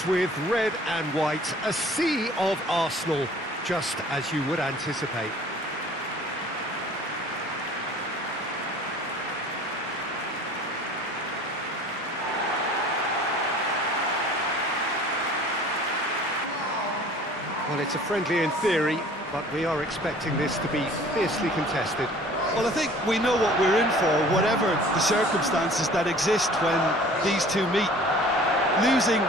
pitch with red and white, a sea of Arsenal, just as you would anticipate. Well, it's a friendly in theory, but we are expecting this to be fiercely contested. Well, I think we know what we're in for, whatever the circumstances that exist when these two meet. Losing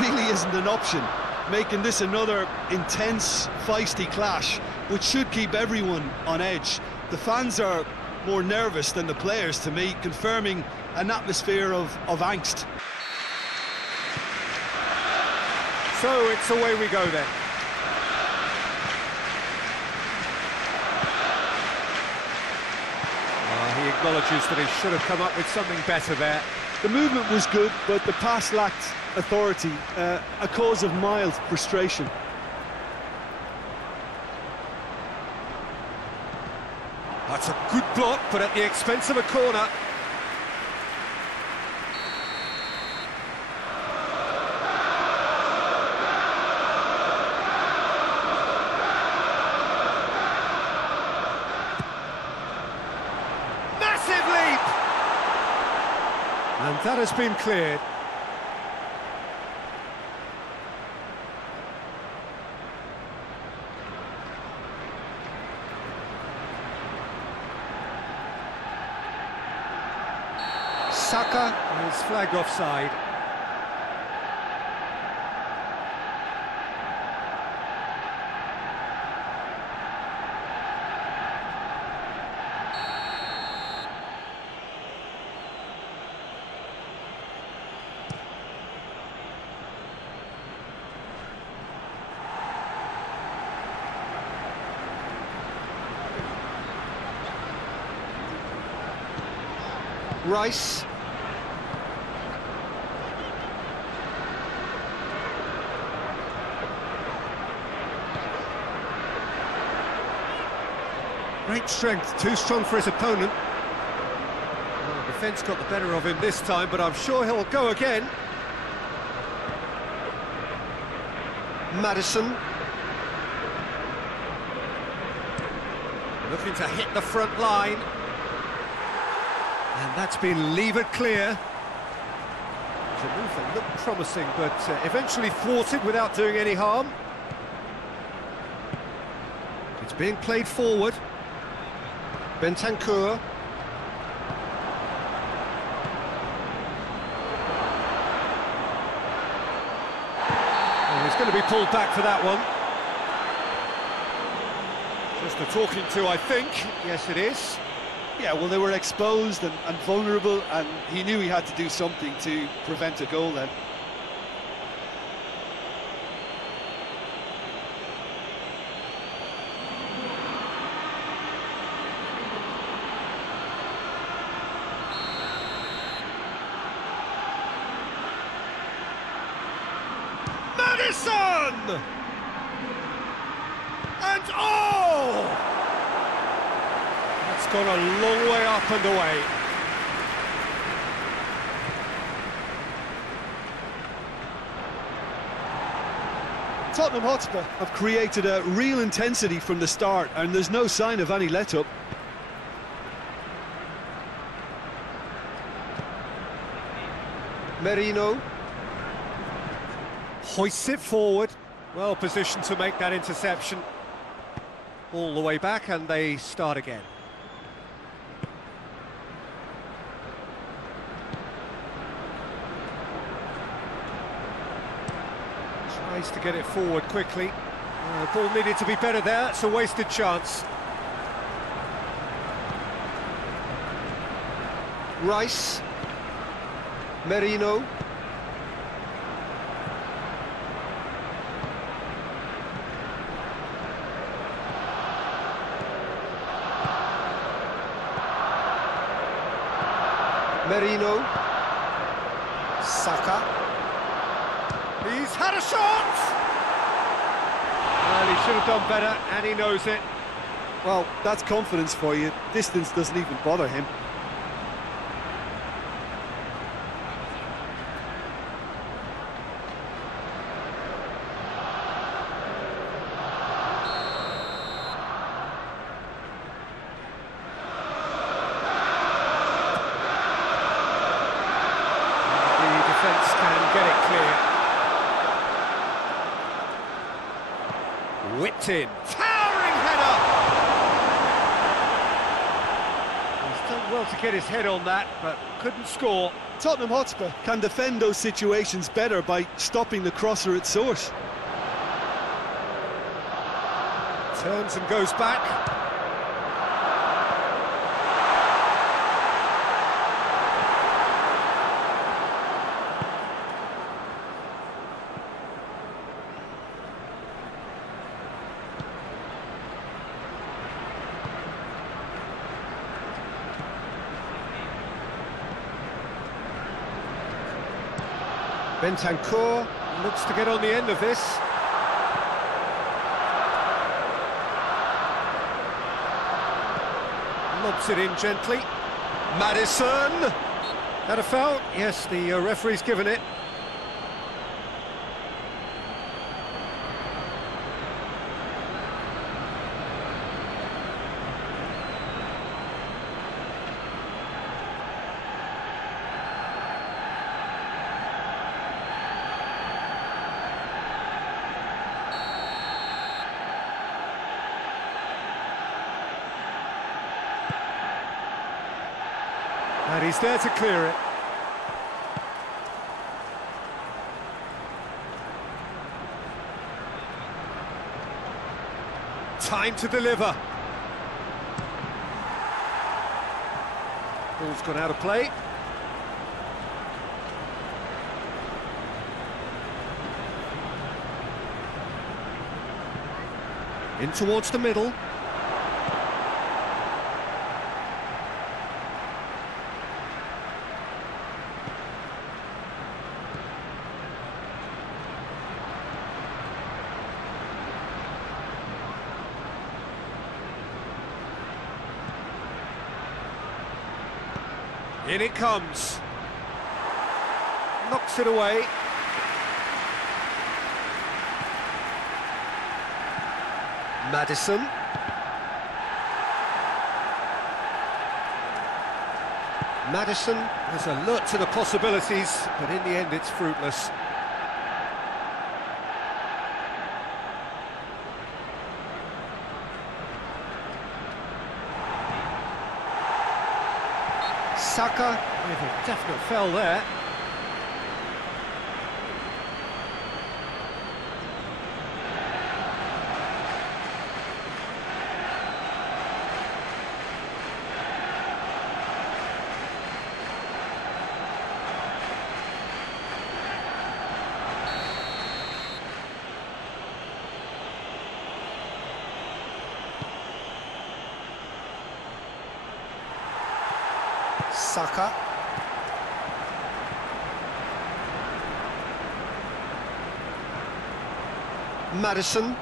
really isn't an option, making this another intense, feisty clash, which should keep everyone on edge. The fans are more nervous than the players, to me, confirming an atmosphere of angst. So it's away we go then. He acknowledges that he should have come up with something better there. The movement was good, but the pass lacked authority, a cause of mild frustration. That's a good block, but at the expense of a corner. And that has been cleared. Saka is flagged offside. Rice. Great strength, too strong for his opponent. Well, the defence got the better of him this time, but I'm sure he'll go again. Maddison. Looking to hit the front line. And that's been levered clear. It's a move that looked promising, but eventually thwarted without doing any harm. It's being played forward. Bentancur. Oh, he's going to be pulled back for that one. Just a talking to, I think. Yes, it is. Yeah, well, they were exposed and vulnerable, and he knew he had to do something to prevent a goal then. Maddison! And oh! It's gone a long way up and away. Tottenham Hotspur have created a real intensity from the start, and there's no sign of any let-up. Merino. Hoists it forward. Well positioned to make that interception. All the way back, and they start again. Tries to get it forward quickly. Ball needed to be better there. It's a wasted chance. Rice. Merino. Merino. Saka. He's had a shot! Well, he should have done better, and he knows it. Well, that's confidence for you. Distance doesn't even bother him. Whipped in. Towering header! He's done well to get his head on that, but couldn't score. Tottenham Hotspur can defend those situations better by stopping the crosser at source. Turns and goes back. Bentancur looks to get on the end of this. Lobs it in gently. Maddison! That a foul? Yes, the referee's given it. And he's there to clear it. Time to deliver. Ball's gone out of play. In towards the middle. In it comes. Knocks it away. Maddison. Maddison is alert to the possibilities, but in the end it's fruitless. Saka with a definite foul there. Saka. Maddison.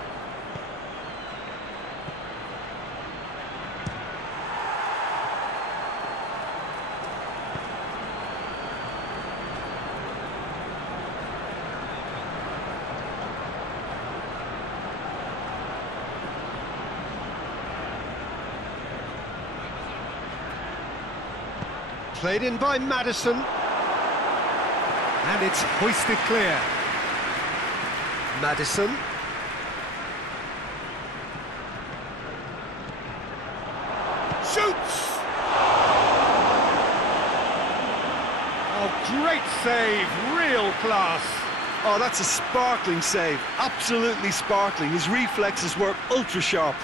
Played in by Maddison. And it's hoisted clear. Maddison. Shoots! Oh, great save, real class. Oh, that's a sparkling save, absolutely sparkling. His reflexes were ultra sharp.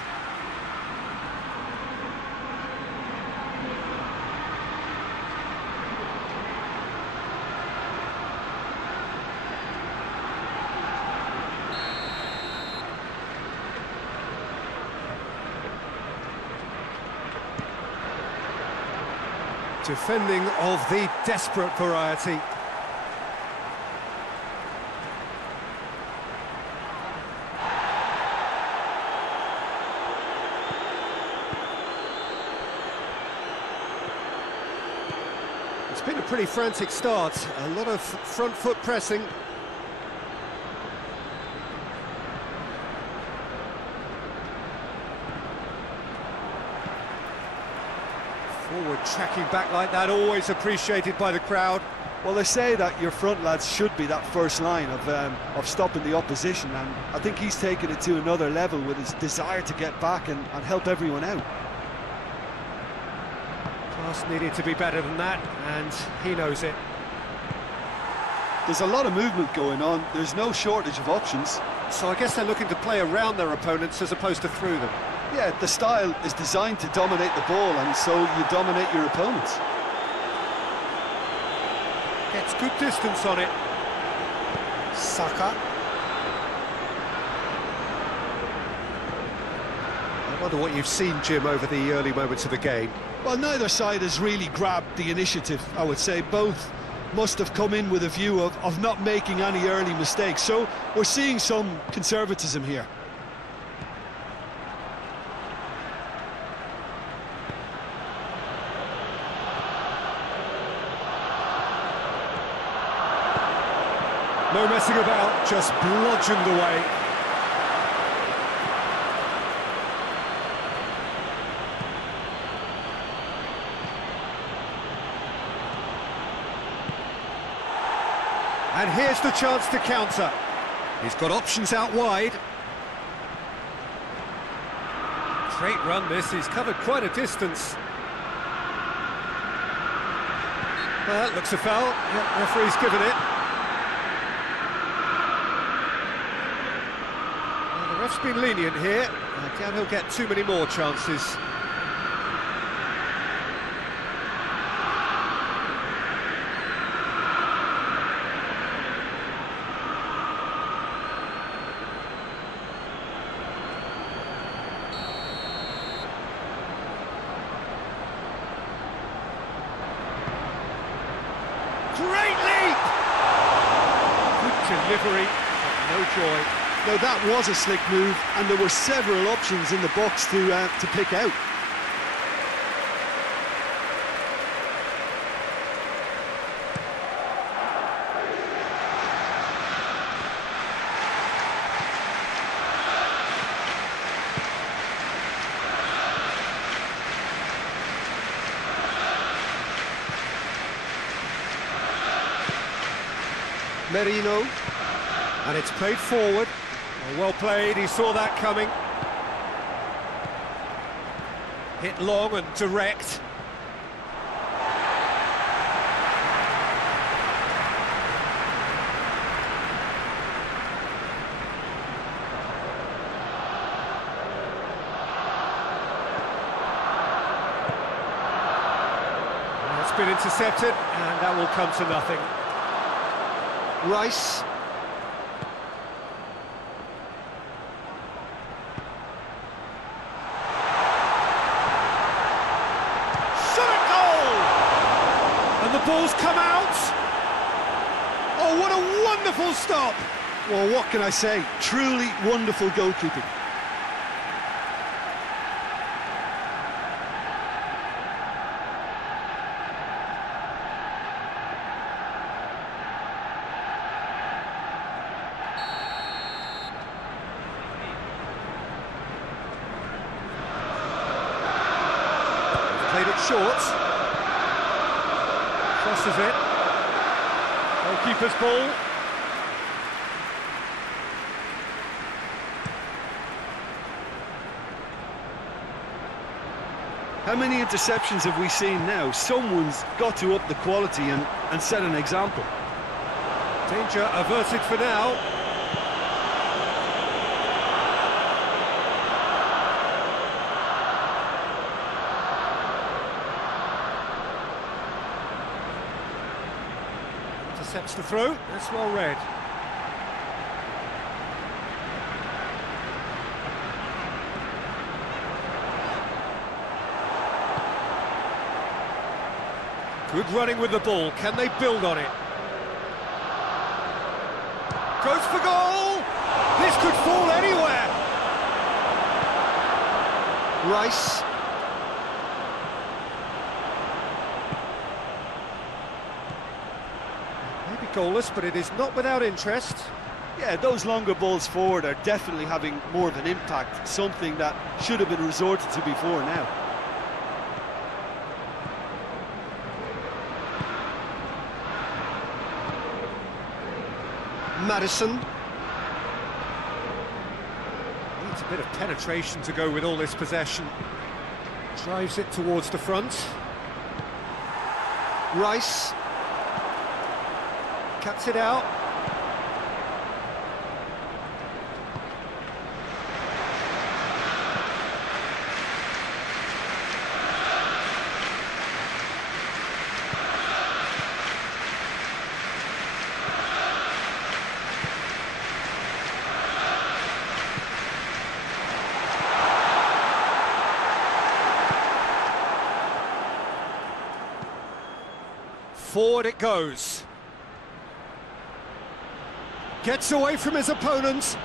Defending of the desperate variety. It's been a pretty frantic start, a lot of front foot pressing. Forward tracking back like that, always appreciated by the crowd. Well, they say that your front lads should be that first line of stopping the opposition, and I think he's taken it to another level with his desire to get back and help everyone out. Pass needed to be better than that, and he knows it. There's a lot of movement going on. There's no shortage of options. So I guess they're looking to play around their opponents as opposed to through them. Yeah, the style is designed to dominate the ball, and so you dominate your opponents. Gets good distance on it. Saka. I wonder what you've seen, Jim, over the early moments of the game. Well, neither side has really grabbed the initiative, I would say. Both must have come in with a view of not making any early mistakes. So we're seeing some conservatism here. No messing about, just bludgeoned away. And here's the chance to counter. He's got options out wide. Great run this, he's covered quite a distance. Well, that looks a foul. Yep, referee's given it. Well, the ref's been lenient here. I doubt he'll get too many more chances. Great leap! Good delivery, no joy. Now that was a slick move, and there were several options in the box to pick out. Merino, and it's played forward. Well played, he saw that coming. Hit long and direct. It's been intercepted, and that will come to nothing. Rice. Shot at goal! And the ball's come out. Oh, what a wonderful stop! Well, what can I say? Truly wonderful goalkeeping. Played it short. Crosses it. Goalkeeper's ball. How many interceptions have we seen now? Someone's got to up the quality and set an example. Danger averted for now. Intercepts the throw. That's well read. Good running with the ball. Can they build on it? Goes for goal! This could fall anywhere! Rice. Maybe goalless, but it is not without interest. Yeah, those longer balls forward are definitely having more of an impact, something that should have been resorted to before now. Maddison. Needs a bit of penetration to go with all this possession. Drives it towards the front. Rice. Cuts it out. Forward it goes. Gets away from his opponents.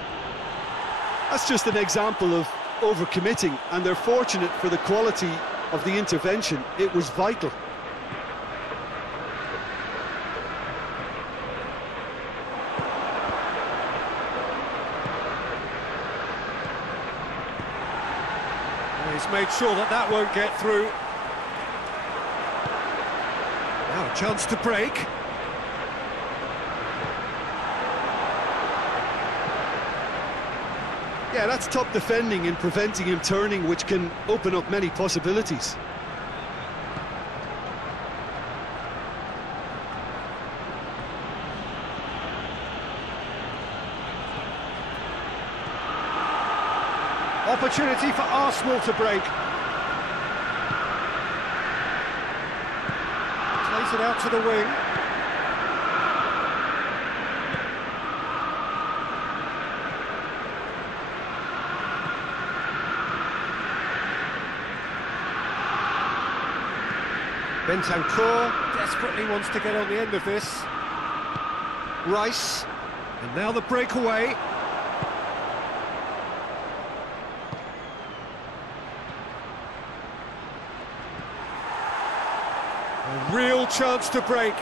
That's just an example of overcommitting, and they're fortunate for the quality of the intervention. It was vital. He's made sure that that won't get through. Now a chance to break. Yeah, that's top defending and preventing him turning, which can open up many possibilities. Opportunity for Arsenal to break. Plays it out to the wing. Bentancur desperately wants to get on the end of this. Rice, and now the breakaway. A real chance to break.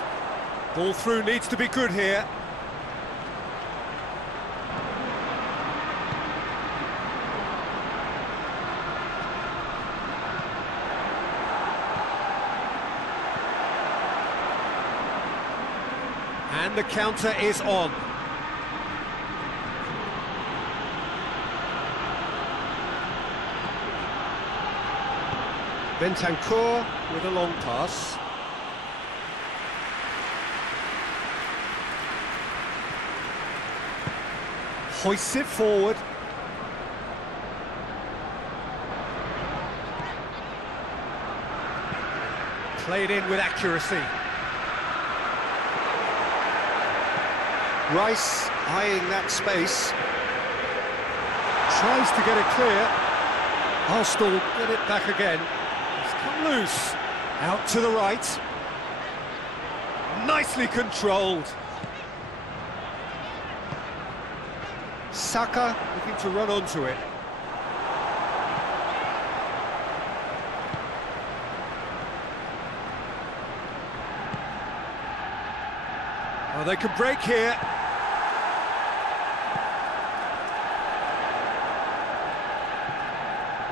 Ball through needs to be good here. And the counter is on. Bentancur with a long pass. Hoists it forward. Played in with accuracy. Rice eyeing that space. Tries to get it clear. Arsenal get it back again. It's come loose. Out to the right. Nicely controlled. Saka looking to run onto it. Oh, they could break here.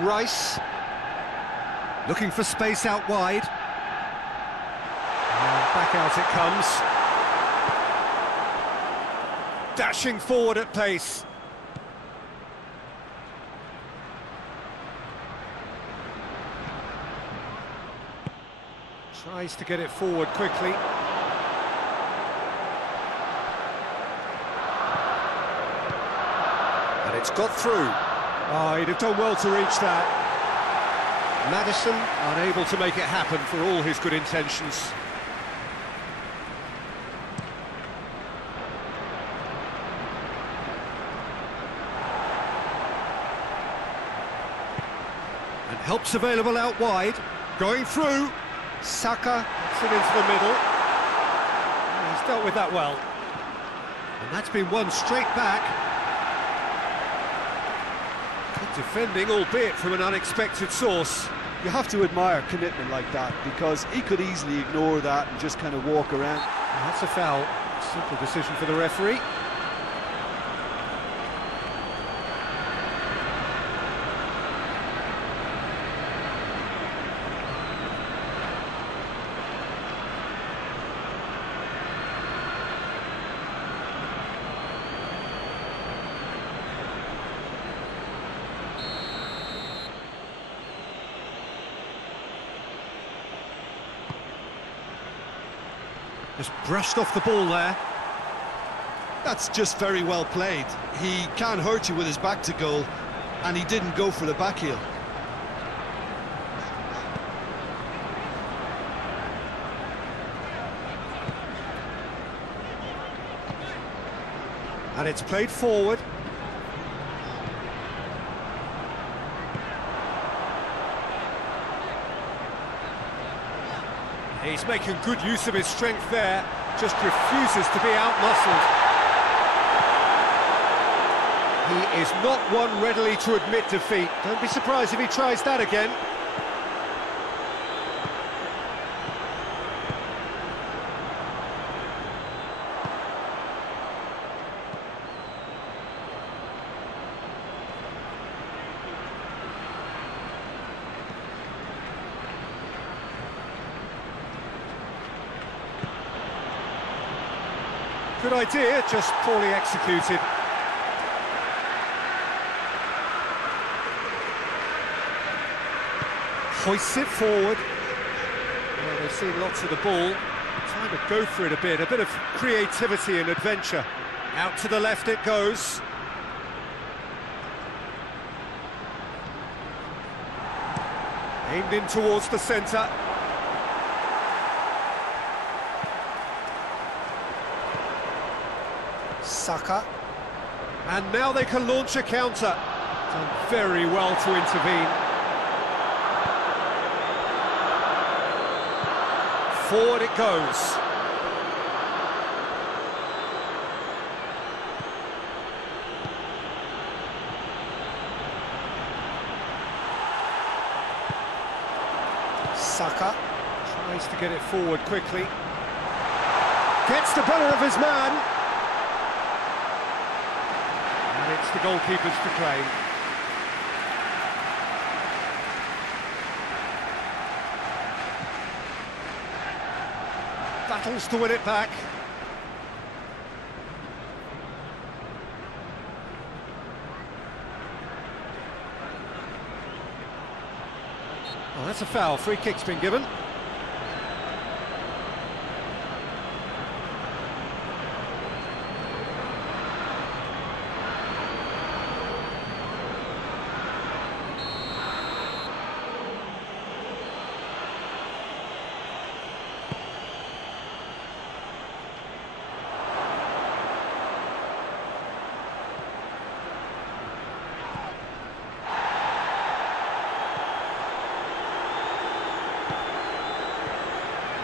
Rice looking for space out wide. And back out it comes. Dashing forward at pace. Tries to get it forward quickly. And it's got through. Oh, he'd have done well to reach that. Maddison unable to make it happen for all his good intentions. And help's available out wide. Going through. Saka gets it into the middle. Oh, he's dealt with that well. And that's been won straight back. Good defending, albeit from an unexpected source. You have to admire commitment like that, because he could easily ignore that and just kind of walk around. And that's a foul. Simple decision for the referee. Just brushed off the ball there. That's just very well played. He can't hurt you with his back to goal, and he didn't go for the back heel. And it's played forward. He's making good use of his strength there, just refuses to be out-muscled. He is not one readily to admit defeat. Don't be surprised if he tries that again. Good idea, just poorly executed. Hoists it forward. Well, they've seen lots of the ball. Trying to go for it a bit of creativity and adventure. Out to the left it goes. Aimed in towards the centre. Saka. And now they can launch a counter. Done very well to intervene. Forward it goes. Saka tries to get it forward quickly. Gets the better of his man. And it's the goalkeeper's to claim. Battles to win it back. Oh, that's a foul. Free kick's been given.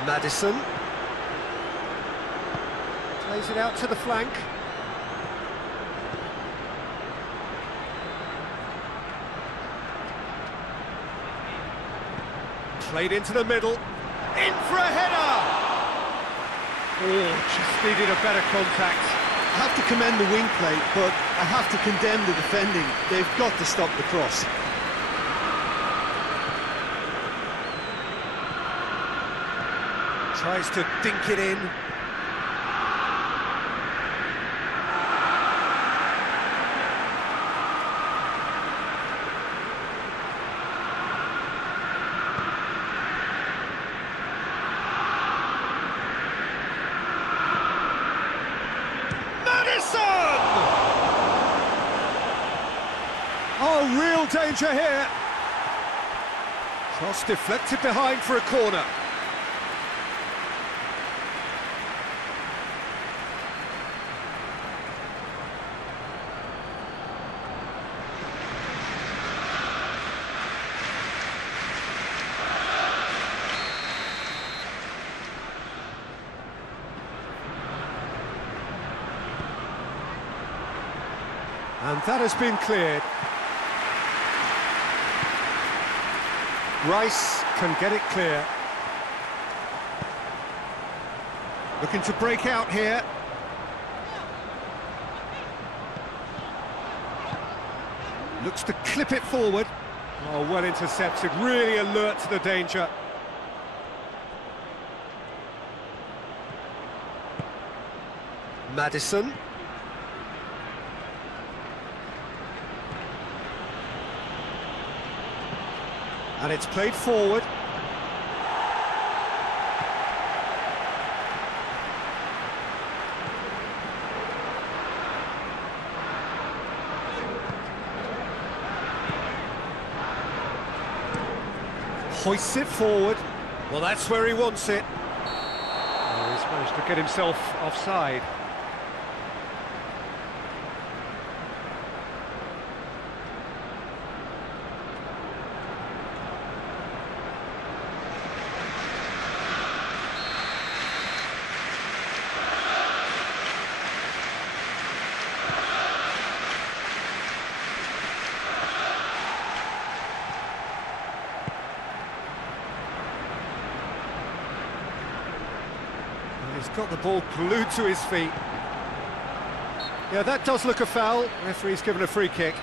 Madison plays it out to the flank. Played into the middle. In for a header! Oh, just needed a better contact. I have to commend the wing play, but I have to condemn the defending. They've got to stop the cross. Tries to dink it in. Madison! Oh, real danger here. Cross deflected behind for a corner. And that has been cleared. Rice can get it clear. Looking to break out here. Looks to clip it forward. Oh, well intercepted, really alert to the danger. Madison. And it's played forward. Hoists it forward. Well, that's where he wants it. Oh, he's managed to get himself offside. He's got the ball glued to his feet. Yeah, that does look a foul. Referee's given a free kick.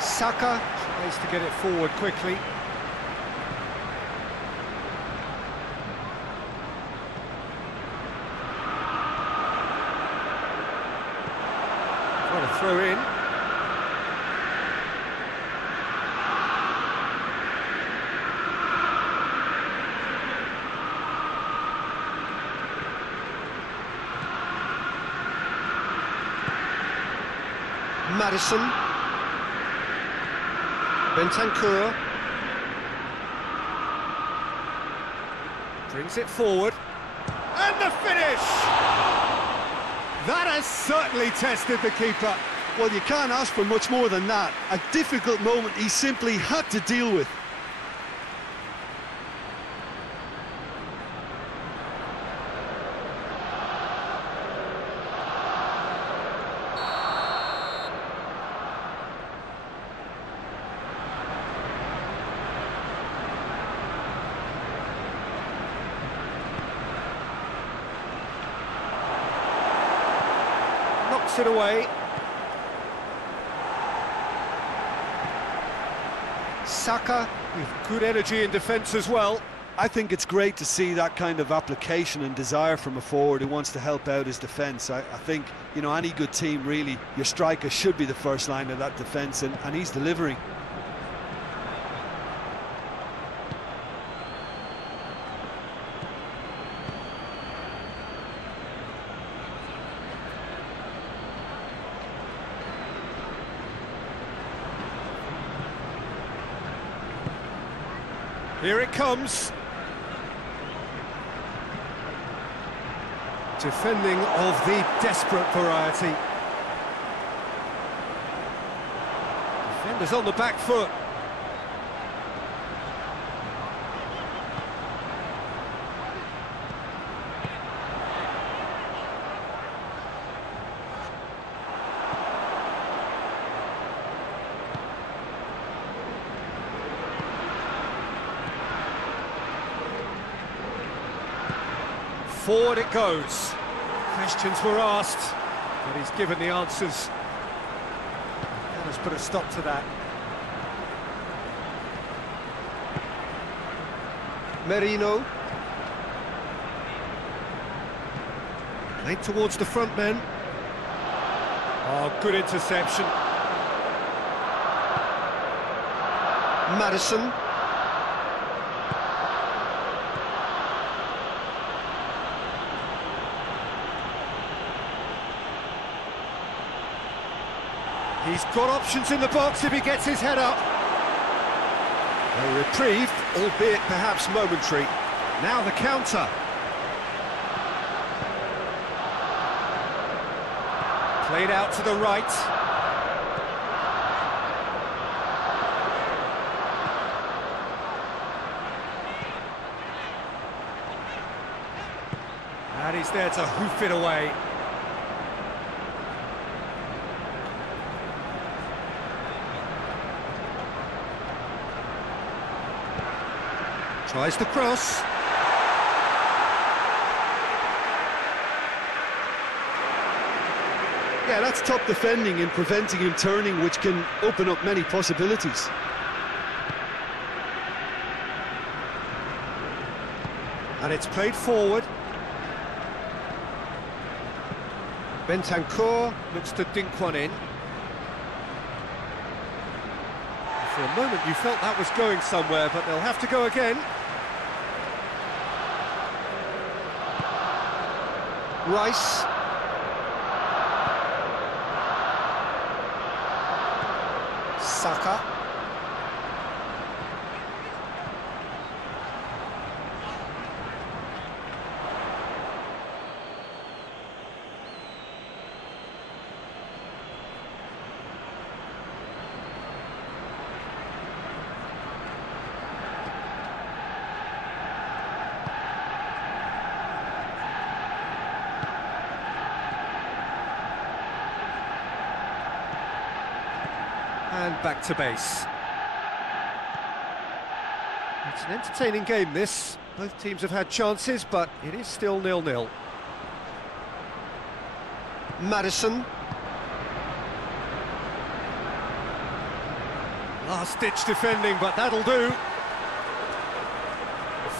Saka tries to get it forward quickly. Trying to throw in. Madison. Bentancur brings it forward, and the finish! That has certainly tested the keeper. Well, you can't ask for much more than that. A difficult moment he simply had to deal with. Knocks it away. Saka with good energy in defence as well. I think it's great to see that kind of application and desire from a forward who wants to help out his defence. I think, you know, any good team, really, your striker should be the first line of that defence, and he's delivering. Here it comes. Defending of the desperate variety. Defenders on the back foot. Forward it goes. Questions were asked, but he's given the answers. That has put a stop to that. Merino. Played towards the front men. Oh, good interception. Madison. He's got options in the box if he gets his head up. A reprieve, albeit perhaps momentary. Now the counter. Played out to the right. And he's there to hoof it away. Tries the cross. Yeah, that's top defending and preventing him turning, which can open up many possibilities. And it's played forward. Bentancur looks to dink one in. For a moment you felt that was going somewhere, but they'll have to go again. Rice. Saka. And back to base. It's an entertaining game, this. Both teams have had chances, but it is still 0-0. Maddison. Last-ditch defending, but that'll do.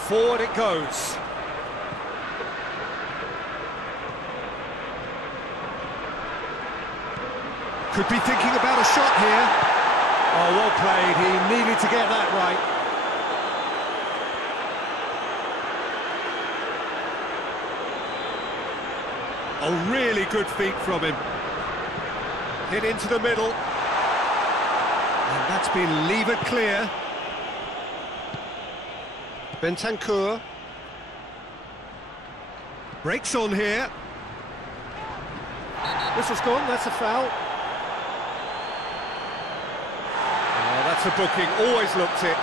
Forward it goes. Could be thinking about a shot here. Oh, well played. He needed to get that right. Oh, really good feet from him. Hit into the middle. And that's been levered clear. Bentancur. Breaks on here. Whistle's gone, that's a foul. That's a booking, always looked it.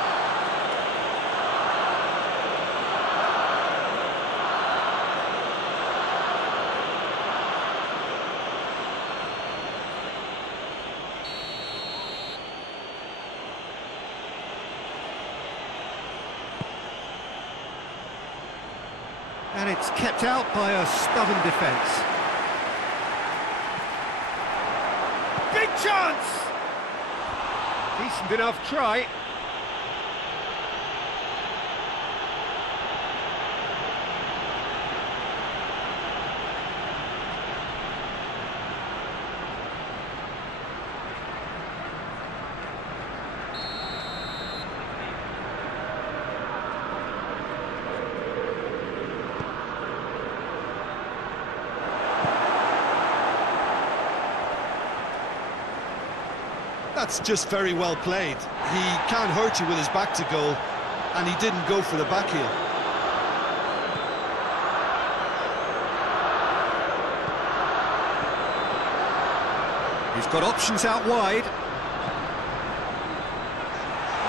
And it's kept out by a stubborn defence. Big chance! Decent enough try. That's just very well played. He can't hurt you with his back to goal, and he didn't go for the back heel. He's got options out wide.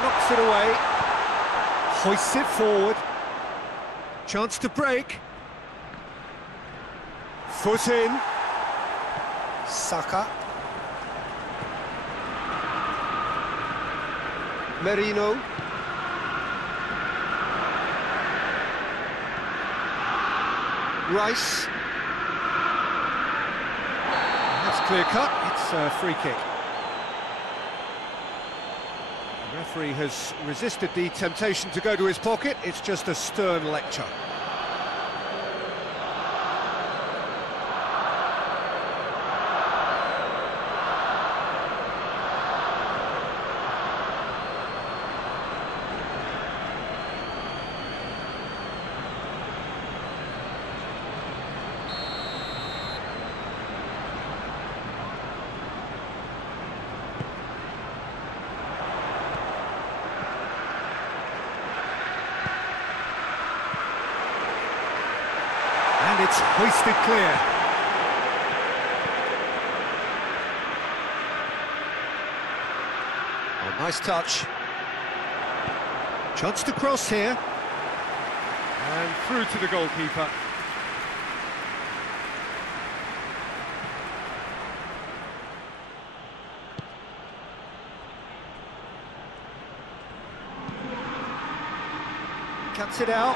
Knocks it away. Hoists it forward. Chance to break. Foot in. Saka. Merino. Rice. That's clear cut, it's a free kick. The referee has resisted the temptation to go to his pocket, it's just a stern lecture. And it's hoisted clear. Oh, nice touch. Chance to cross here. And through to the goalkeeper. Cuts it out.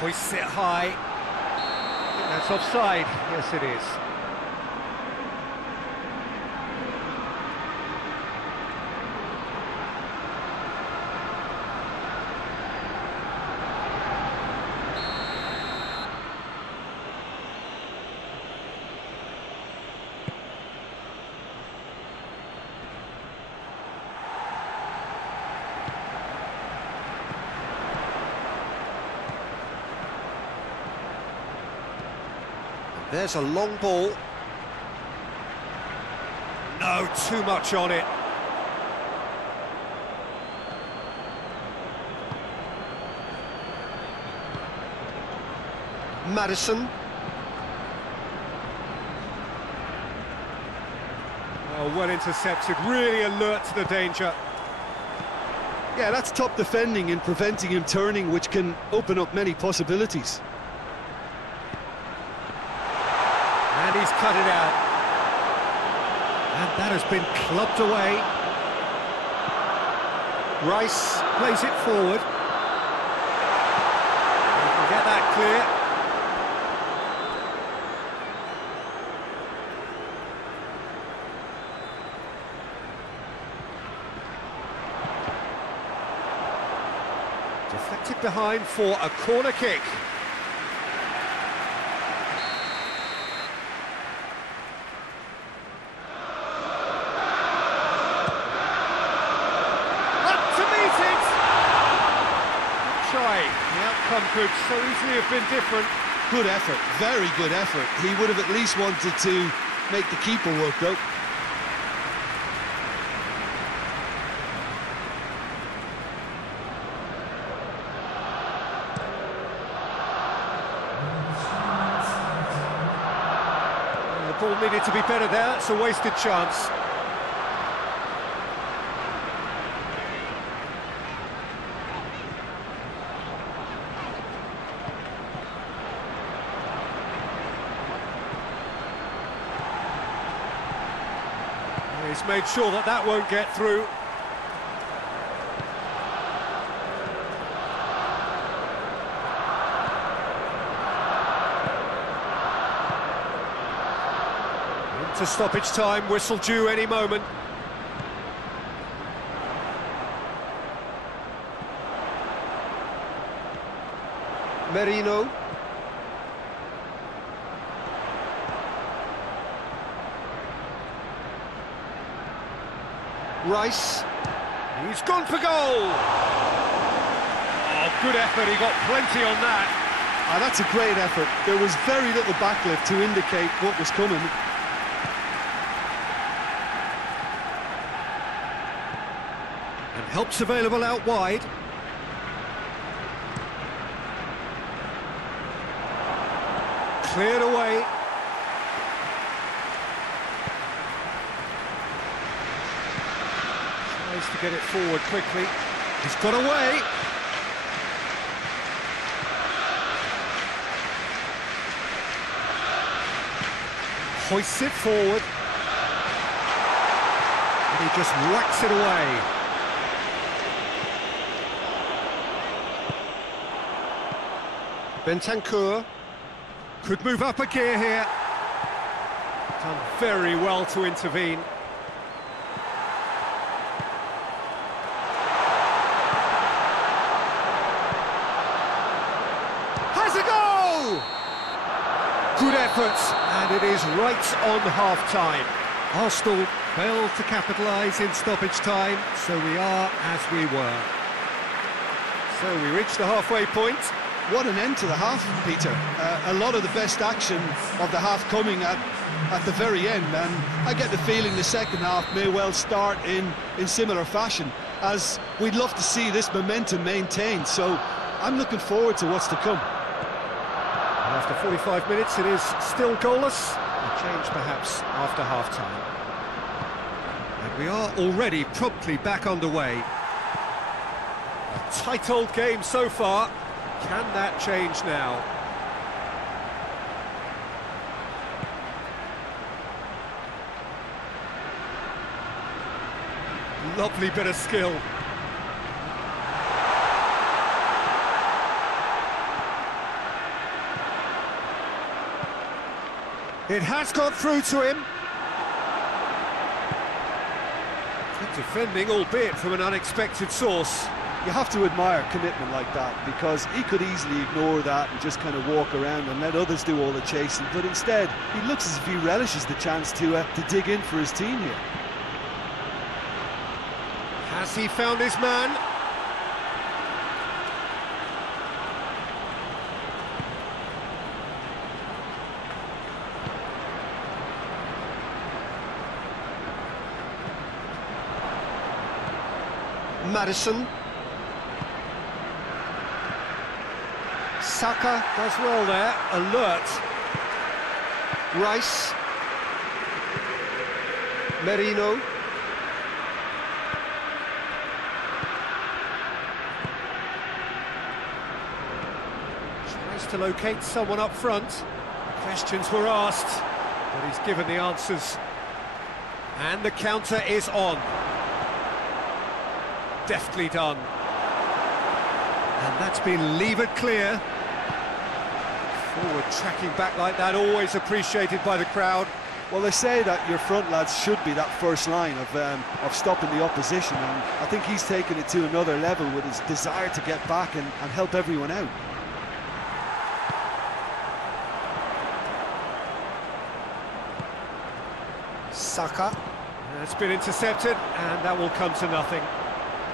Hoists it high. think that's offside. Yes, it is. There's a long ball. No, too much on it. Madison. Oh, well intercepted, really alert to the danger. Yeah, that's top defending and preventing him turning, which can open up many possibilities. And he's cut it out. And that has been clubbed away. Rice plays it forward. He can get that clear. Deflected behind for a corner kick. The outcome could so easily have been different. Good effort, very good effort. He would have at least wanted to make the keeper work, though. The ball needed to be better there. It's a wasted chance. He's made sure that that won't get through. Into stoppage time, whistle due any moment. Merino. Rice, he's gone for goal! Oh, good effort, he got plenty on that. Ah, that's a great effort. There was very little backlift to indicate what was coming. And help's available out wide. Cleared away. To get it forward quickly. He's got away. Hoists it forward. And he just whacks it away. Bentancur could move up a gear here. Done very well to intervene. Good effort, and it is right on half-time. Arsenal failed to capitalise in stoppage time, so we are as we were. So we reach the halfway point. What an end to the half, Peter. A lot of the best action of the half coming at the very end, and I get the feeling the second half may well start in similar fashion, as we'd love to see this momentum maintained, so I'm looking forward to what's to come. After 45 minutes, it is still goalless. A change, perhaps, after half-time. And we are already promptly back underway. A tight old game so far. Can that change now? Lovely bit of skill. It has got through to him. Good defending, albeit from an unexpected source. You have to admire commitment like that, because he could easily ignore that and just kind of walk around and let others do all the chasing, but instead he looks as if he relishes the chance to dig in for his team here. Has he found his man? Madison. Saka does well there, alert. Rice. Merino. Tries to locate someone up front. Questions were asked, but he's given the answers. And the counter is on. Deftly done. And that's been levered clear. Forward tracking back like that, always appreciated by the crowd. Well, they say that your front lads should be that first line of stopping the opposition, and I think he's taken it to another level with his desire to get back and help everyone out. Saka. It's been intercepted, and that will come to nothing.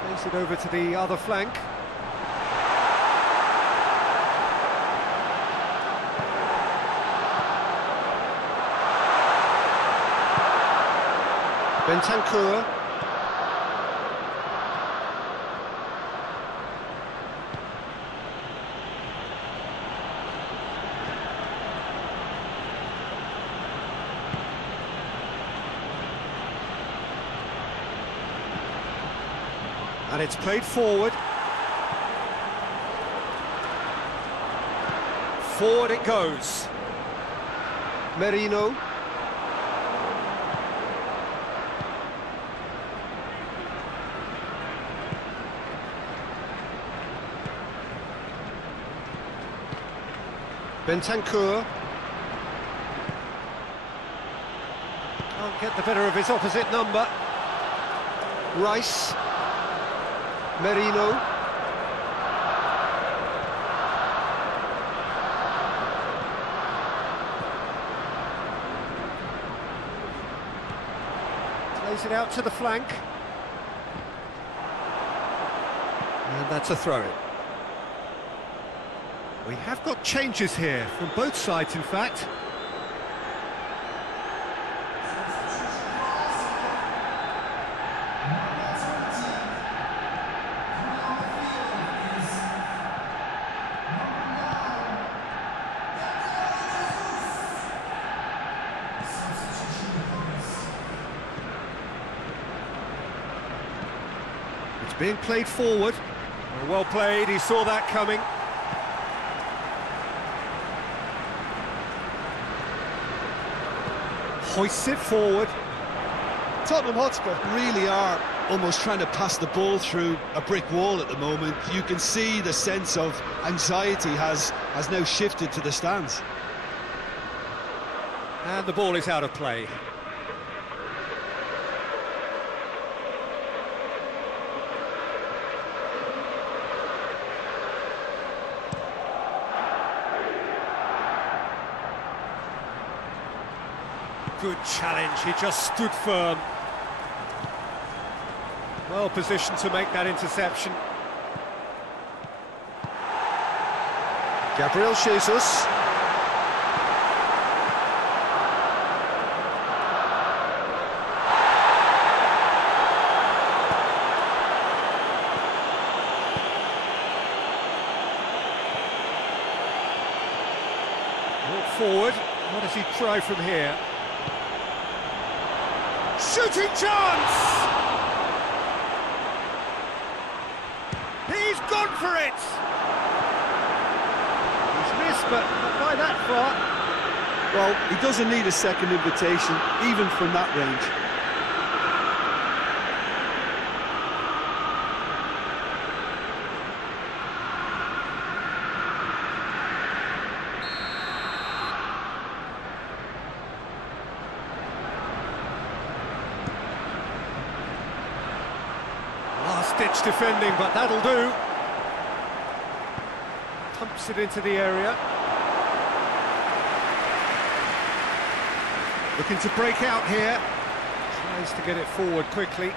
Plays it over to the other flank. Bentancur. And it's played forward. Forward it goes. Merino. Bentancur. Can't get the better of his opposite number. Rice. Merino. Plays it out to the flank. And that's a throw-in. We have got changes here, from both sides in fact. It's being played forward. Well played, he saw that coming. Hoists it forward. Tottenham Hotspur really are almost trying to pass the ball through a brick wall at the moment. You can see the sense of anxiety has now shifted to the stands. And the ball is out of play. Good challenge, he just stood firm. Well positioned to make that interception. Gabriel Jesus. Walk forward, what does he try from here? Shooting chance! He's gone for it! He's missed, but not by that far. Well, he doesn't need a second invitation, even from that range. last-ditch defending, but that'll do. Pumps it into the area. Looking to break out here. Tries to get it forward quickly.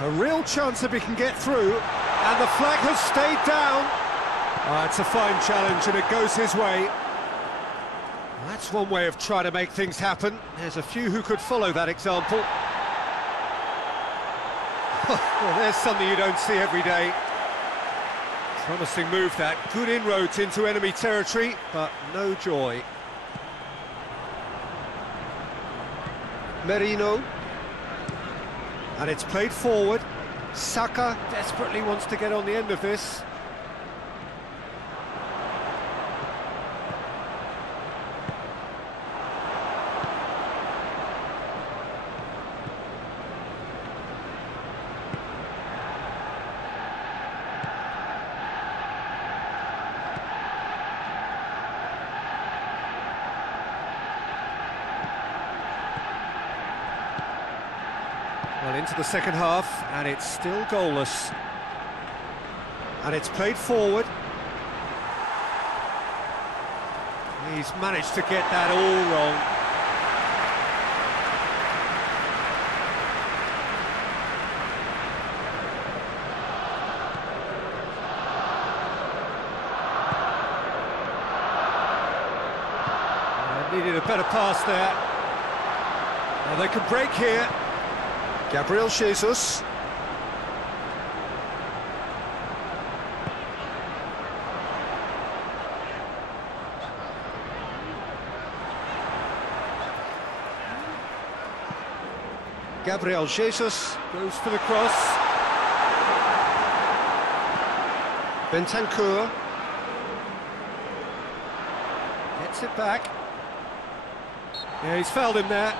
A real chance if he can get through. And the flag has stayed down. It's a fine challenge and it goes his way. That's one way of trying to make things happen. There's a few who could follow that example. Well, there's something you don't see every day. Promising move that. Good inroads into enemy territory, but no joy. Merino. And it's played forward. Saka desperately wants to get on the end of this. Well, into the second half, and it's still goalless. And it's played forward. He's managed to get that all wrong. Needed a better pass there. Now they can break here. Gabriel Jesus. Gabriel Jesus goes for the cross. Bentancur gets it back. Yeah, he's fouled him there.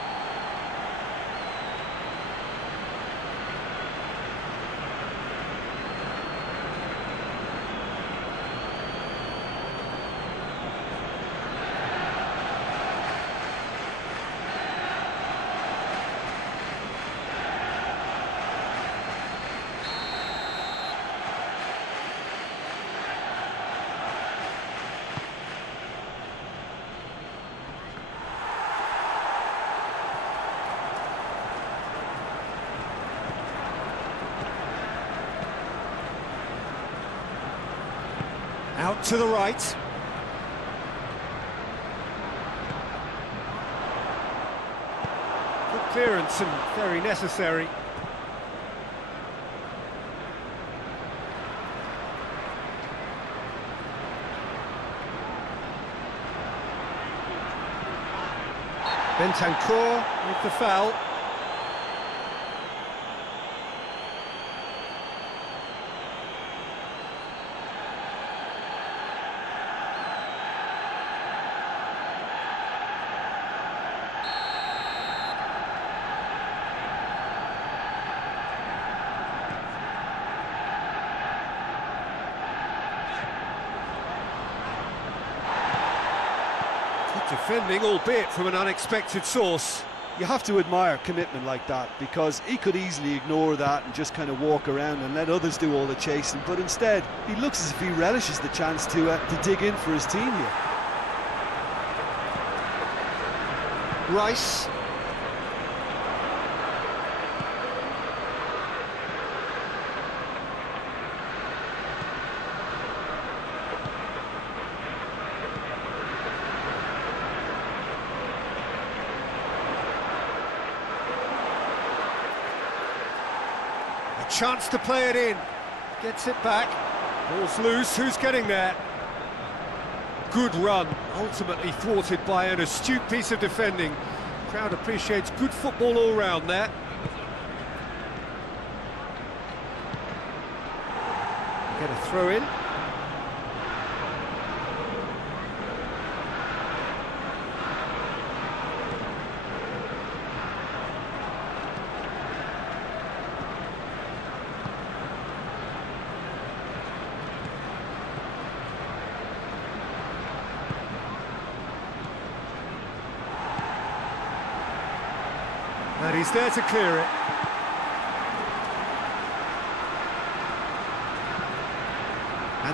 Out to the right. Good clearance and very necessary. Bentancur with the foul. Defending, albeit from an unexpected source. You have to admire commitment like that, because he could easily ignore that and just kind of walk around and let others do all the chasing, but instead he looks as if he relishes the chance to dig in for his team here. Rice. Chance to play it in. Gets it back. Ball's loose. Who's getting there? Good run. Ultimately thwarted by an astute piece of defending. Crowd appreciates good football all round there. Get a throw in. And he's there to clear it.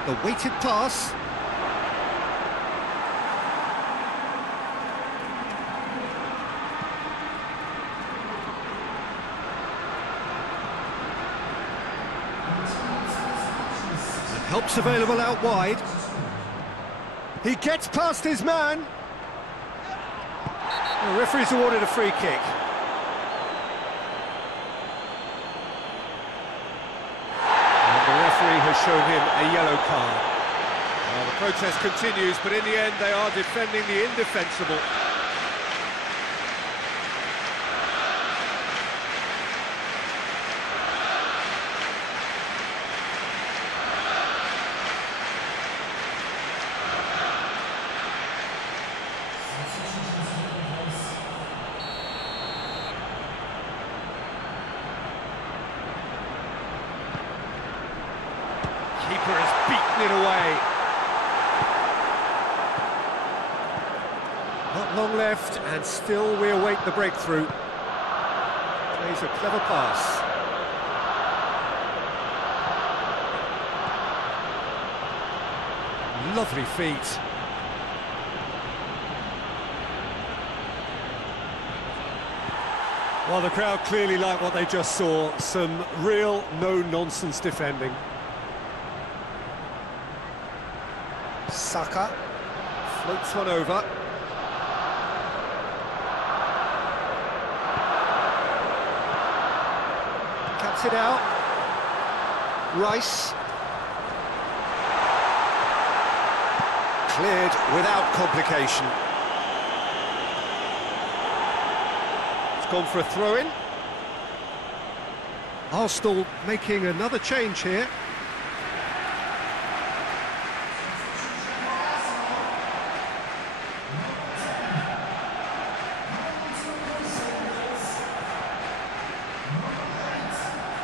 the weighted pass. And help's available out wide. He gets past his man. The referee's awarded a free kick. Has shown him a yellow card. Well, the protest continues, but in the end they are defending the indefensible. Keeper has beaten it away. Not long left, and still we await the breakthrough. Plays a clever pass. Lovely feet. Well, the crowd clearly like what they just saw. Some real no-nonsense defending. Saka floats one over. Cuts it out. Rice. Cleared without complication. It's gone for a throw-in. Arsenal making another change here.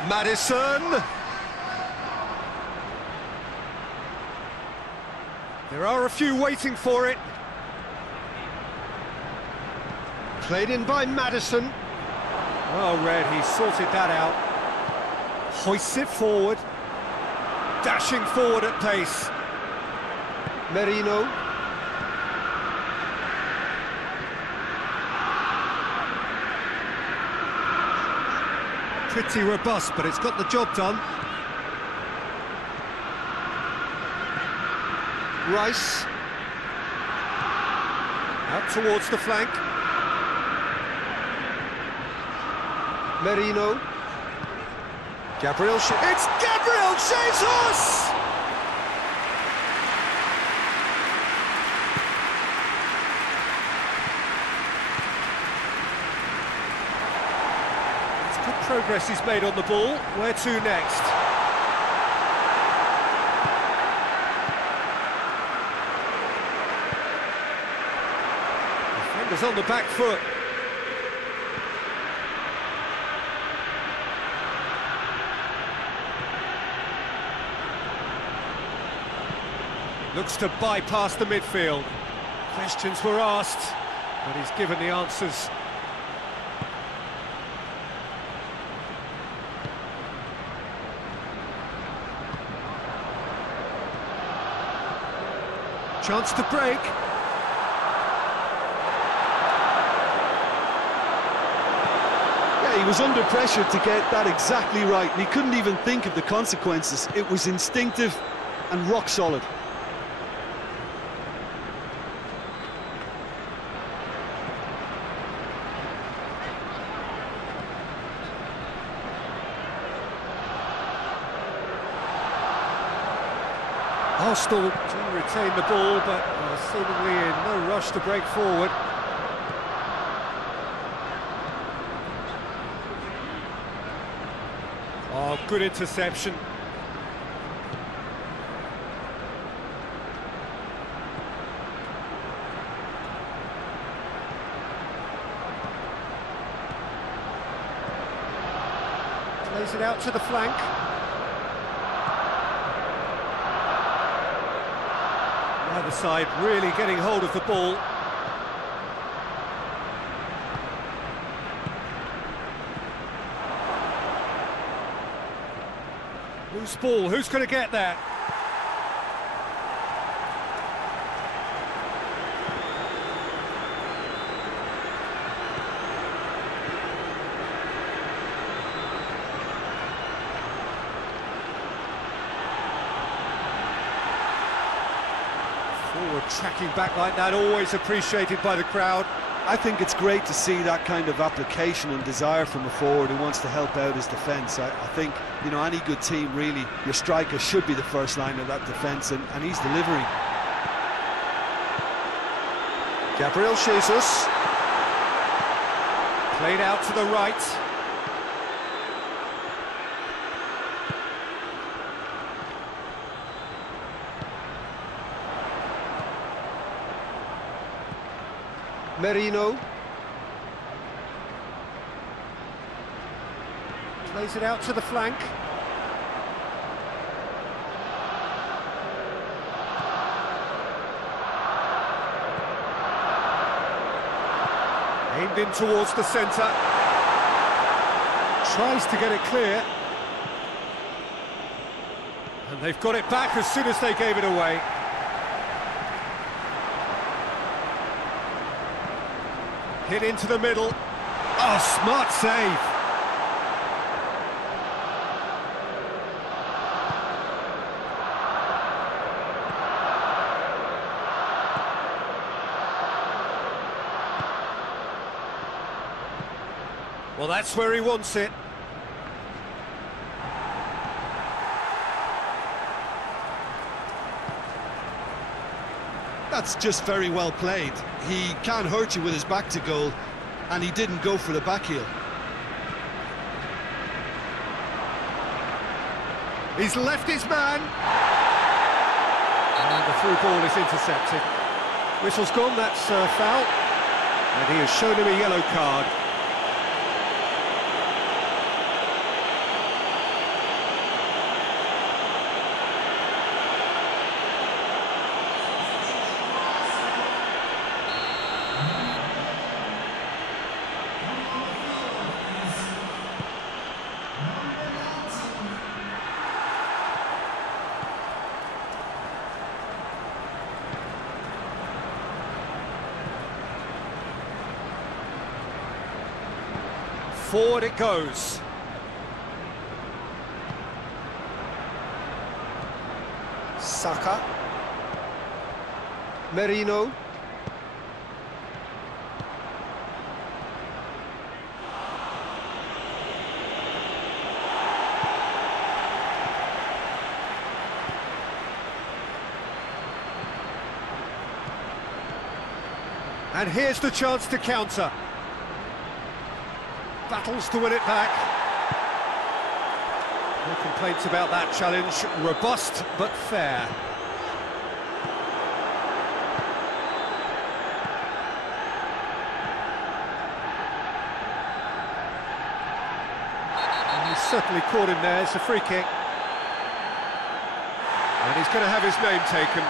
Maddison. There are a few waiting for it. Played in by Maddison. Well read, he sorted that out. Hoists it forward. Dashing forward at pace. Merino. Pretty robust, but it's got the job done. Rice. Out towards the flank. Merino. Gabriel. It's Gabriel Jesus! Progress is made on the ball. Where to next? Defenders on the back foot. Looks to bypass the midfield. Questions were asked, but he's given the answers. Chance to break. Yeah, he was under pressure to get that exactly right, and he couldn't even think of the consequences. It was instinctive and rock solid. Arsenal do retain the ball, but seemingly in no rush to break forward. Oh, good interception. Plays it out to the flank. Either side really getting hold of the ball. Loose ball, who's going to get that? tracking back like that, always appreciated by the crowd. I think it's great to see that kind of application and desire from a forward who wants to help out his defence. I think, you know, any good team, really, your striker should be the first line of that defence, and he's delivering. Gabriel Jesus. Played out to the right. Merino. Plays it out to the flank. Aimed in towards the centre. Tries to get it clear. And they've got it back as soon as they gave it away. Hit into the middle. Oh, smart save. Well, that's where he wants it. That's just very well played. He can't hurt you with his back to goal, and he didn't go for the back heel. He's left his man. And the through ball is intercepted. Whistle's gone, that's foul. And he has shown him a yellow card. Forward it goes. Saka. Merino. And here's the chance to counter. Battles to win it back. No complaints about that challenge. Robust but fair. And he's certainly caught him there. It's a free kick. And he's going to have his name taken.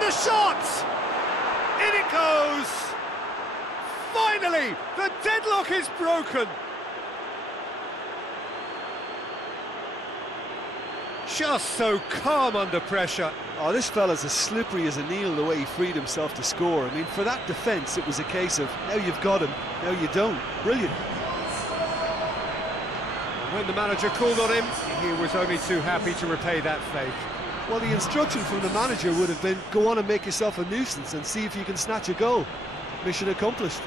The shot! In it goes! Finally, the deadlock is broken! Just so calm under pressure. Oh, this fella's as slippery as a needle the way he freed himself to score. I mean, for that defence, it was a case of, now you've got him, now you don't. Brilliant. When the manager called on him, he was only too happy to repay that favour. Well, the instruction from the manager would have been, go on and make yourself a nuisance and see if you can snatch a goal. Mission accomplished.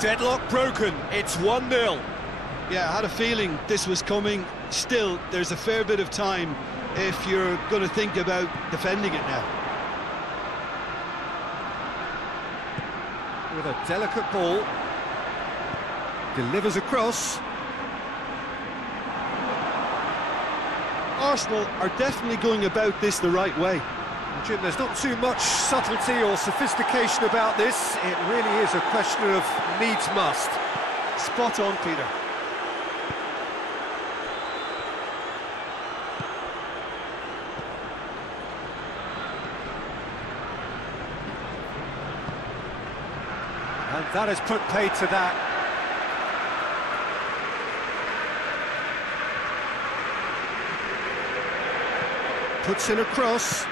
Deadlock broken, it's 1-0. Yeah, I had a feeling this was coming. Still, there's a fair bit of time if you're going to think about defending it now. With a delicate ball, delivers across. Arsenal are definitely going about this the right way. Jim, there's not too much subtlety or sophistication about this. It really is a question of needs must. Spot on, Peter. And that has put paid to that. Puts in a cross.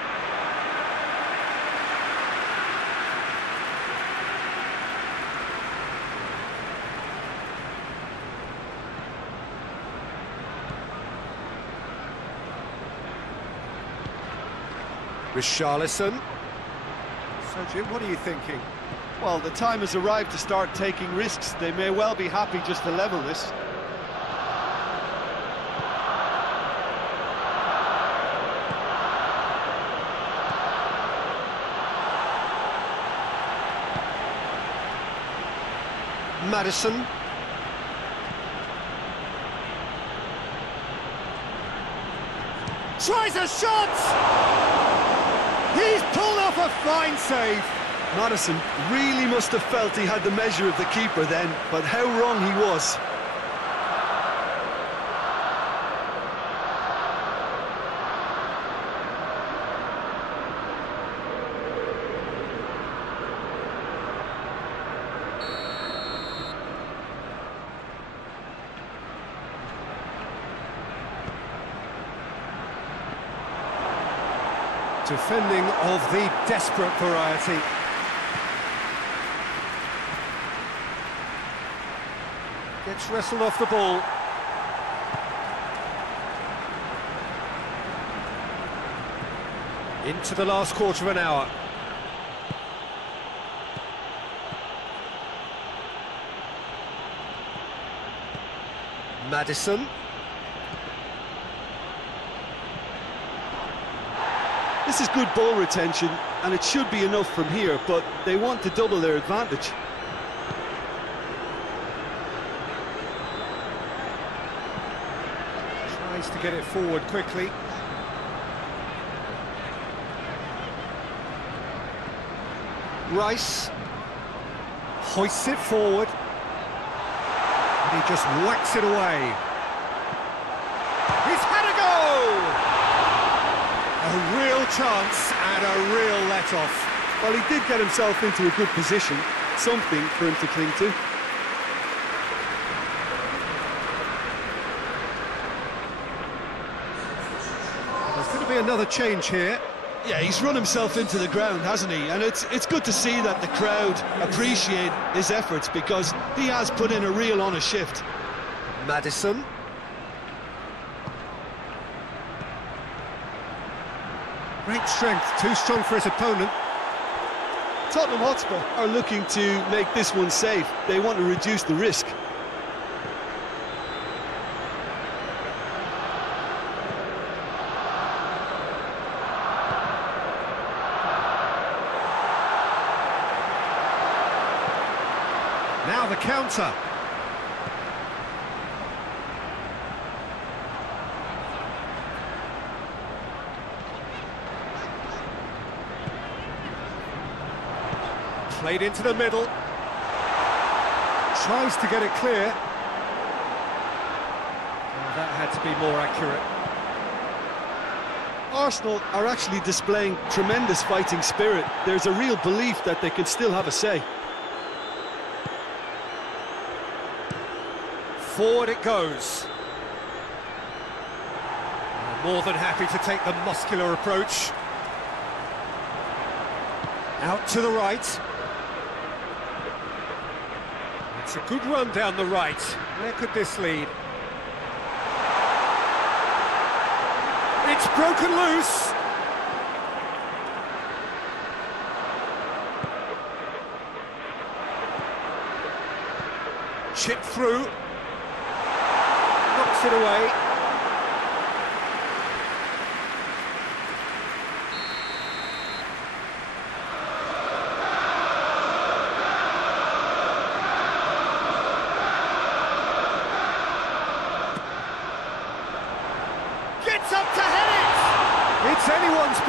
Richarlison. So, Jim, what are you thinking? Well, the time has arrived to start taking risks. They may well be happy just to level this. Maddison. Tries a shot! He's pulled off a fine save. Maddison really must have felt he had the measure of the keeper then, but how wrong he was. Defending of the desperate variety. Gets wrestled off the ball. Into the last quarter of an hour. Maddison. This is good ball retention, and it should be enough from here, but they want to double their advantage. Tries to get it forward quickly. Rice hoists it forward, and he just whacks it away. He's had a go! A real chance and a real let-off. Well, he did get himself into a good position, something for him to cling to. There's going to be another change here. Yeah, he's run himself into the ground, hasn't he? And it's good to see that the crowd appreciate his efforts, because he has put in a real honest shift. Maddison. Great strength, too strong for his opponent. Tottenham Hotspur are looking to make this one safe. They want to reduce the risk. Now the counter. Played into the middle. Tries to get it clear. Well, that had to be more accurate. Arsenal are actually displaying tremendous fighting spirit. There's a real belief that they can still have a say. Forward it goes. More than happy to take the muscular approach. Out to the right. It's a good run down the right. Where could this lead? It's broken loose. Chip through. Knocks it away.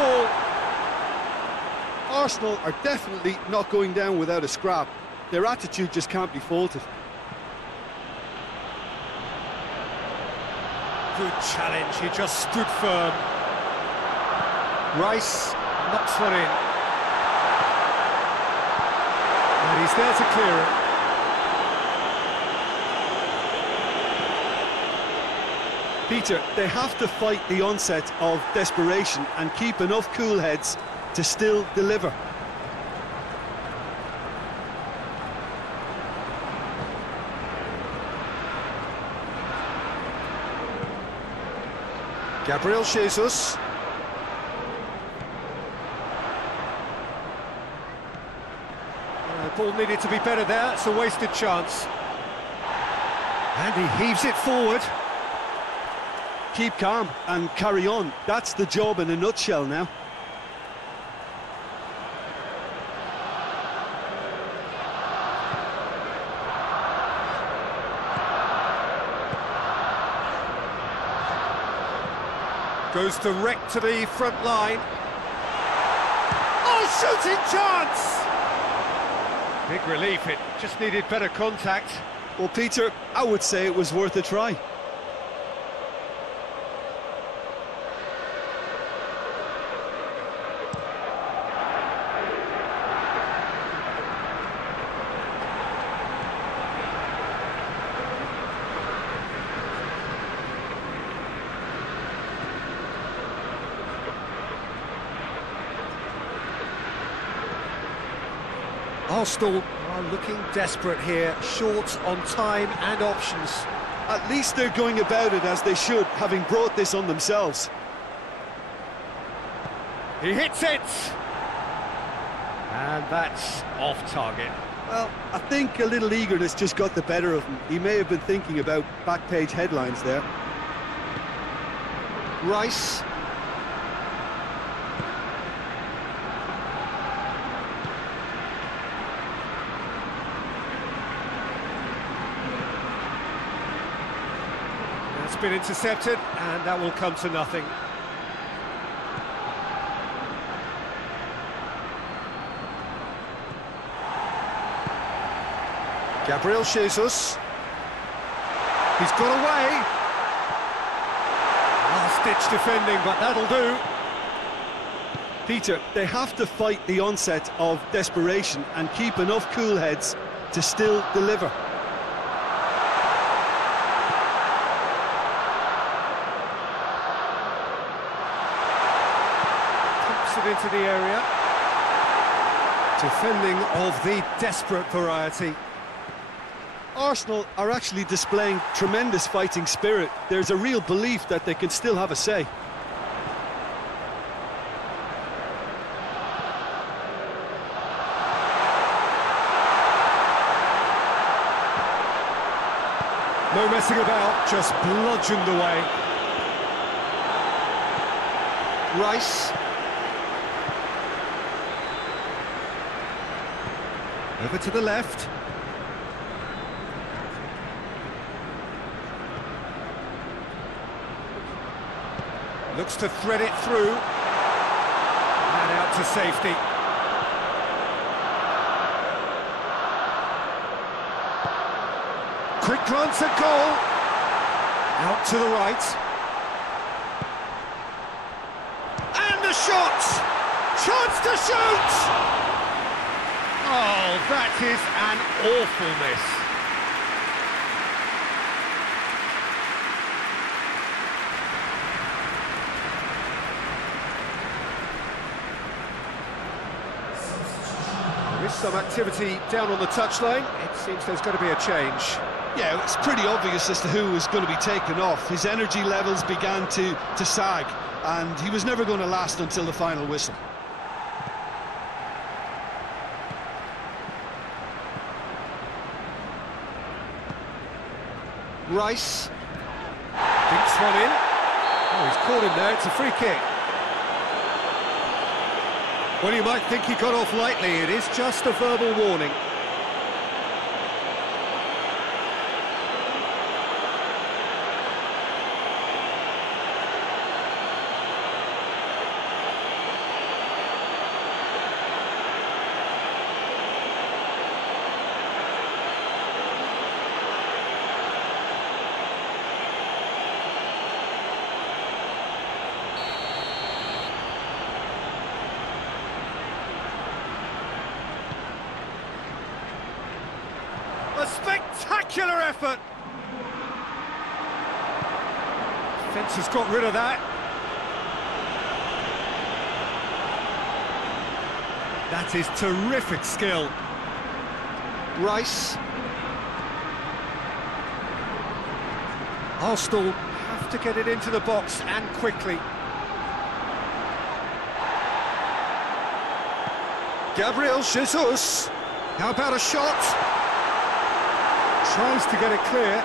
ball. Arsenal are definitely not going down without a scrap. Their attitude just can't be faulted. Good challenge, he just stood firm. Rice knocks one in. And he's there to clear it. Peter, they have to fight the onset of desperation and keep enough cool heads to still deliver. Gabriel Jesus. The ball needed to be better there, it's a wasted chance. And he heaves it forward. Keep calm and carry on. That's the job in a nutshell now. Goes direct to the front line. Oh, shooting chance! Big relief, it just needed better contact. Well, Peter, I would say it was worth a try. Arsenal are looking desperate here, short on time and options. At least they're going about it as they should, having brought this on themselves. He hits it! And that's off target. Well, I think a little eagerness just got the better of him. He may have been thinking about back-page headlines there. Rice. That's been intercepted, and that will come to nothing. Gabriel Jesus. He's got away. Last-ditch defending, but that'll do. Peter, they have to fight the onset of desperation and keep enough cool heads to still deliver. It into the area. Defending of the desperate variety. Arsenal are actually displaying tremendous fighting spirit. There's a real belief that they can still have a say. No messing about, just bludgeoned away. Rice. Over to the left. Looks to thread it through. And out to safety. Quick glance at goal. Out to the right. And the shot! Chance to shoot! Oh, that is an awful miss. There is some activity down on the touchline. It seems there's going to be a change. Yeah, it's pretty obvious as to who was going to be taken off. His energy levels began to sag, and he was never going to last until the final whistle. Rice dinks one in. Oh, he's caught him there. It's a free kick. Well, you might think he got off lightly. It is just a verbal warning. Killer effort! Defence has got rid of that. That is terrific skill. Rice. Arsenal have to get it into the box and quickly. Gabriel Jesus. How about a shot? Tries to get it clear.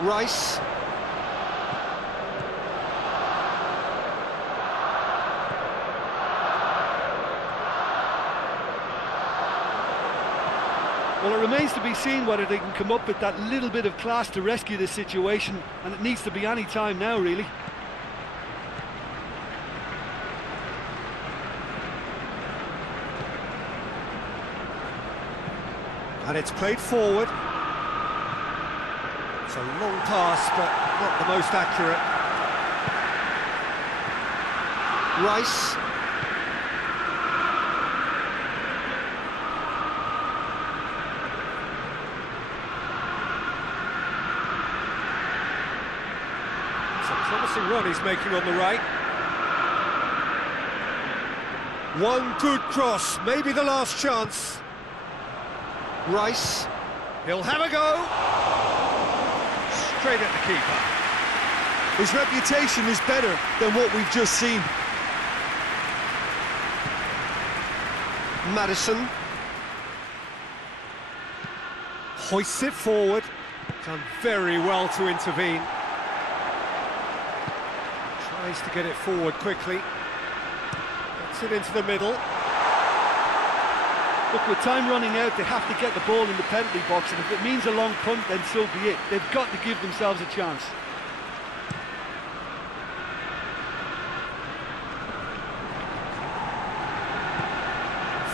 Rice. Well, it remains to be seen whether they can come up with that little bit of class to rescue this situation, and it needs to be any time now, really. And it's played forward. It's a long pass, but not the most accurate. Rice. It's a promising run he's making on the right. One good cross, maybe the last chance. Rice. He'll have a go. Straight at the keeper. His reputation is better than what we've just seen. Madison. Hoists it forward. Done very well to intervene. Tries to get it forward quickly. Gets it into the middle. Look, with time running out, they have to get the ball in the penalty box, and if it means a long punt, then so be it. They've got to give themselves a chance.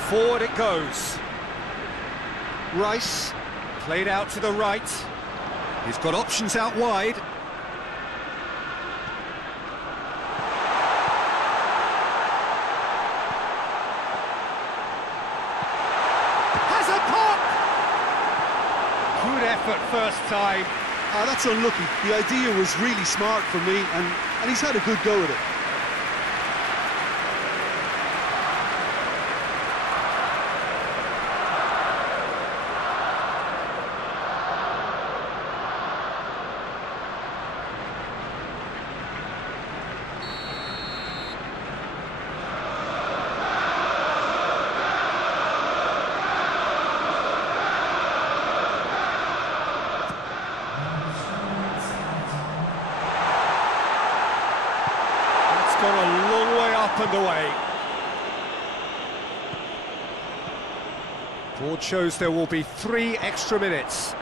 Forward it goes. Rice. Played out to the right. He's got options out wide. Has a pop! Good effort first time. That's unlucky. The idea was really smart for me, and he's had a good go at it. Gone a long way up and away. Board shows there will be 3 extra minutes.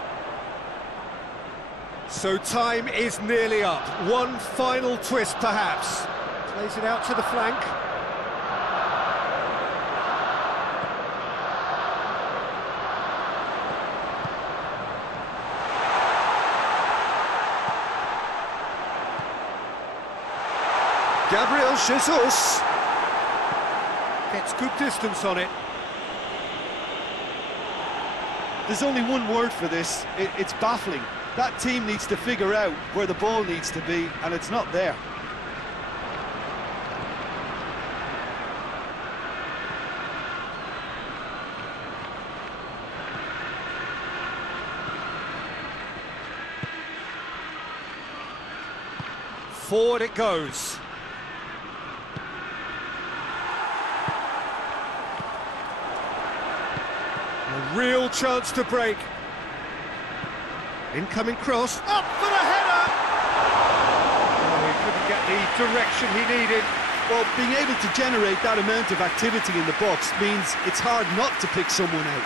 So time is nearly up. One final twist, perhaps. Plays it out to the flank. Gabriel Jesus. Gets good distance on it. There's only one word for this. It's baffling. That team needs to figure out where the ball needs to be, and it's not there. Forward it goes. A real chance to break. Incoming cross. Up for the header! Oh, he couldn't get the direction he needed. Well, being able to generate that amount of activity in the box means it's hard not to pick someone out.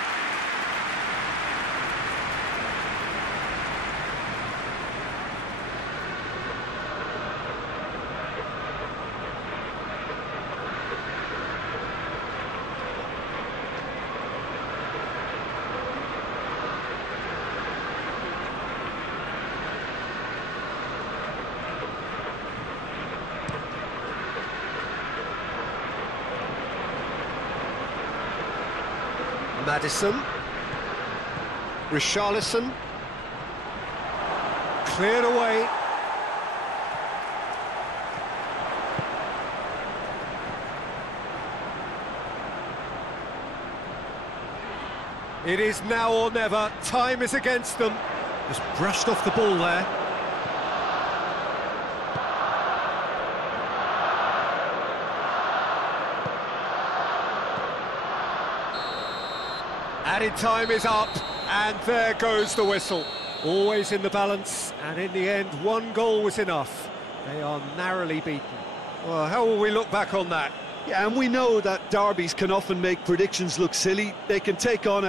Maddison. Richarlison. Cleared away. It is now or never. Time is against them. Just brushed off the ball there. Added time is up, and there goes the whistle. Always in the balance, and in the end, one goal was enough. They are narrowly beaten. Well, how will we look back on that? Yeah, and we know that derbies can often make predictions look silly. They can take on a